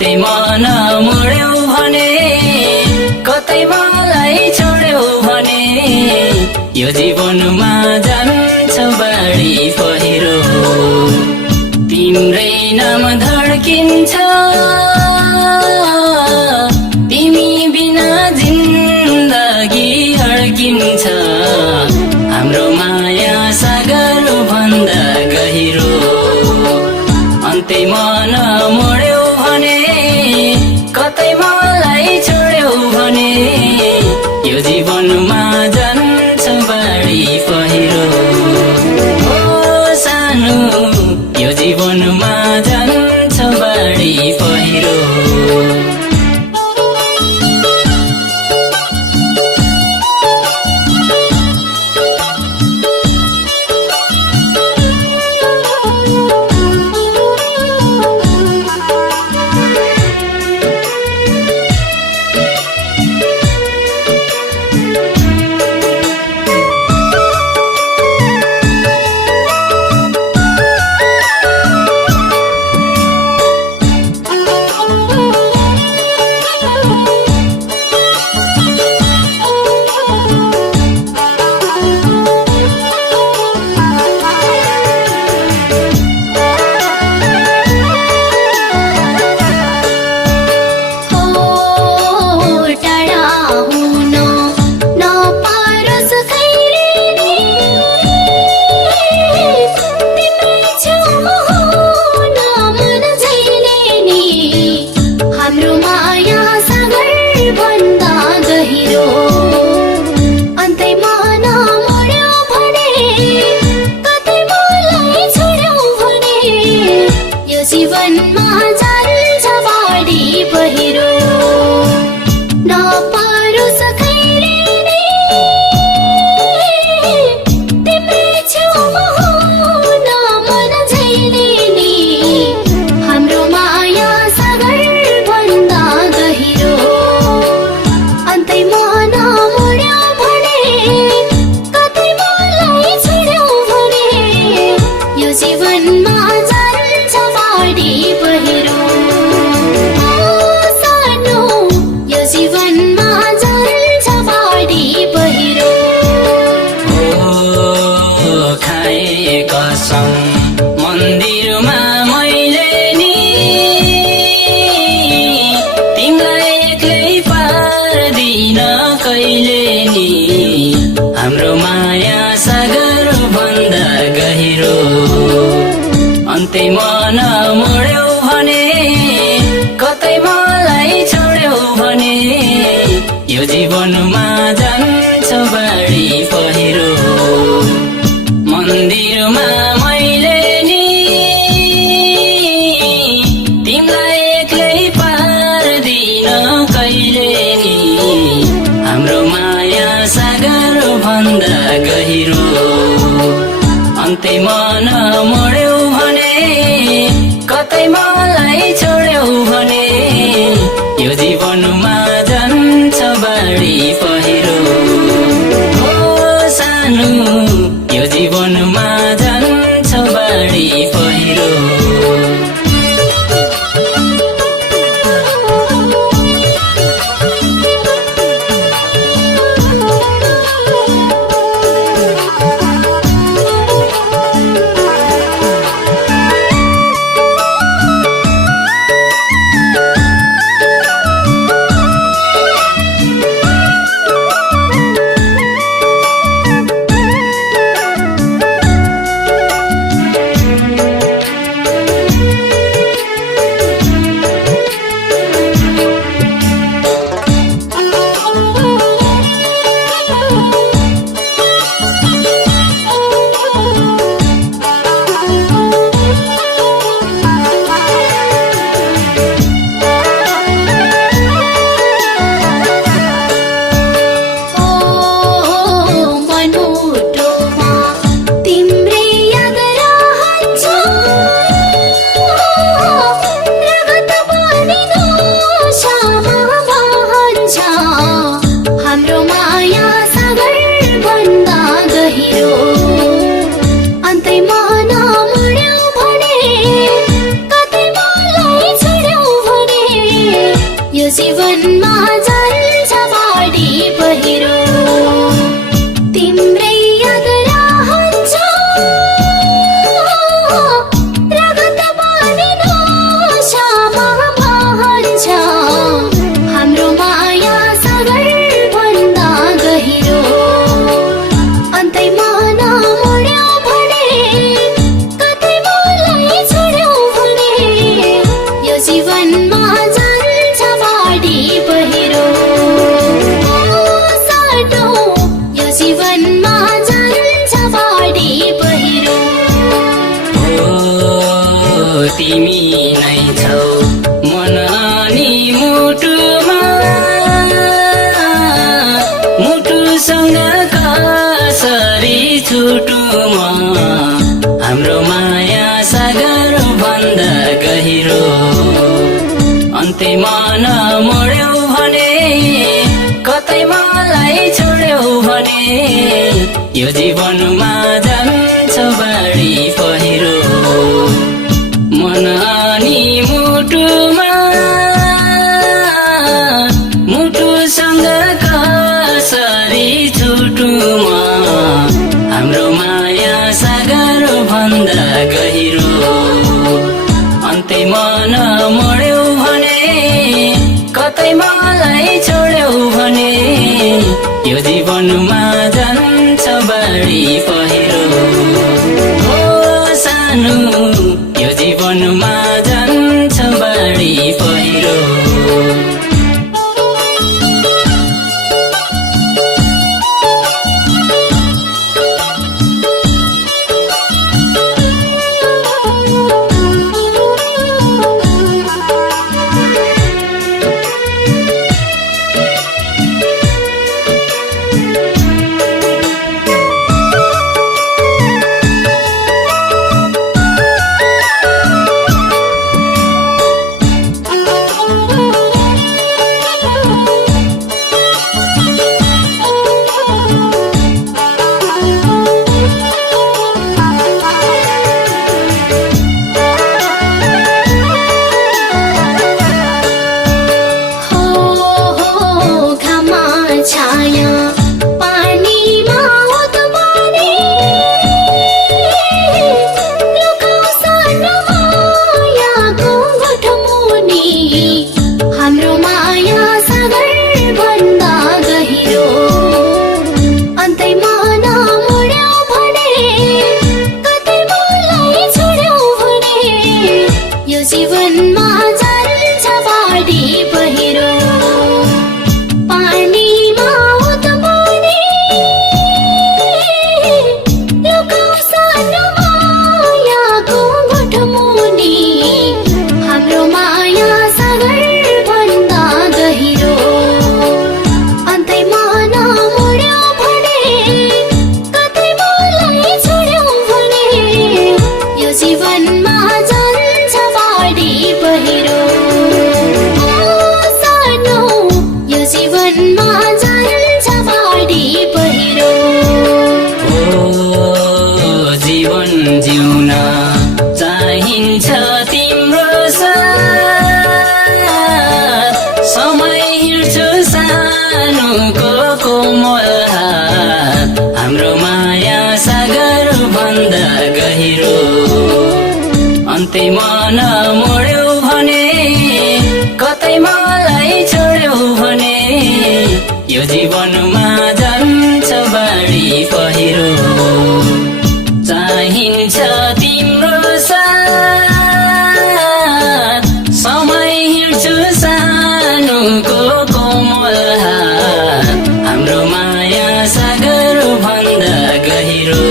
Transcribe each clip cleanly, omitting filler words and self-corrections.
अन्त्य मन मोड्यौ भने कतै मलाई छोड्यौ भने यो जीवनमा जान्छ बाढी पहिरो तिम्रै नाम धड्किन्छ तिमी बिना जिन्दगी अड्किन्छ हाम्रो माया सागर भन्दा गहिरो अन्त्य मन मोड्यौ भने कतै मलाई छोड्यौ भने यो जीवनमा जान्छ बाढी पहिरो ओ सानो यो जीवनमा जान्छ बाढी पहिरो जीवनमा जान्छ बाढी पहिरो नपरोस् कहिले नि तिम्रै छेउमा हुन मन जहिले नि हाम्रो माया सागर भन्दा गहिरो अन्त्य मन मोड्यौ भने कतै मलाई छोड्यौ भने यो जीवनमा बाढी पहिरो सानो यो जीवनमा जान्छ बाढी पहिरो ओ खाए कसम मन्दिरमा मैले नि तिमीलाई एक्लै पार्दिन कहिले नि हाम्रो माया सागर भन्दा गहिरो अन्त्य मन मोड्यौ भने कतै मलाई छोड्यौ भने यो जीवनमा जान्छ बाढी पहिरो मन्दिरमा मैले नि तिमीलाई एक्लै पार्दिन कहिले नि हाम्रो माया सागर भन्दा गहिरो अन्त्य मन मोड्यौ भने कतै मलाई छोड्यौ भने यो जीवनमा जान्छ बाढी पहिरो ओ सानो यो जीवनमा जान्छ बाढी पहिरो तिमी नै छौ मन अनि मुटुमा मुटुसँग कसरी छुटुमा हाम्रो माया सागर भन्दा गहिरो अन्त्यमा नमोड्यौ भने कतै मलाई छोड्यौ भने यो जीवनमा जान्छ बाढी पहिरो मन अनि मुटुमा मुटुसँग कसरी छुटुमा हाम्रो माया सागर भन्दा गहिरो अन्त्यमा नमोड्यौ भने कतै मलाई छोड्यौ भने यो जीवनमा जान्छ बाढी पहिरो हो सानो यो जीवनमा जान्छ बाढी पहिरो जिउन चाहिन्छ तिम्रो साथ समय हिँड्छु सानोको कोमल हात हाम्रो माया सागर भन्दा गहिरो अन्त्यमा नमोड्यौ भने कतै मलाई छोड्यौ भने यो जीवनमा जान्छ बाढी पहिरो चाहिन्छ तिम्रो साथ समय हिँड्छु सानोको कोमल हात हाम्रो माया सागर भन्दा गहिरो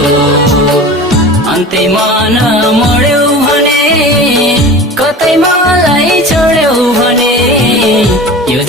अन्त्यमा नमोड्यौ भने कतै मलाई छोड्यौ भने यो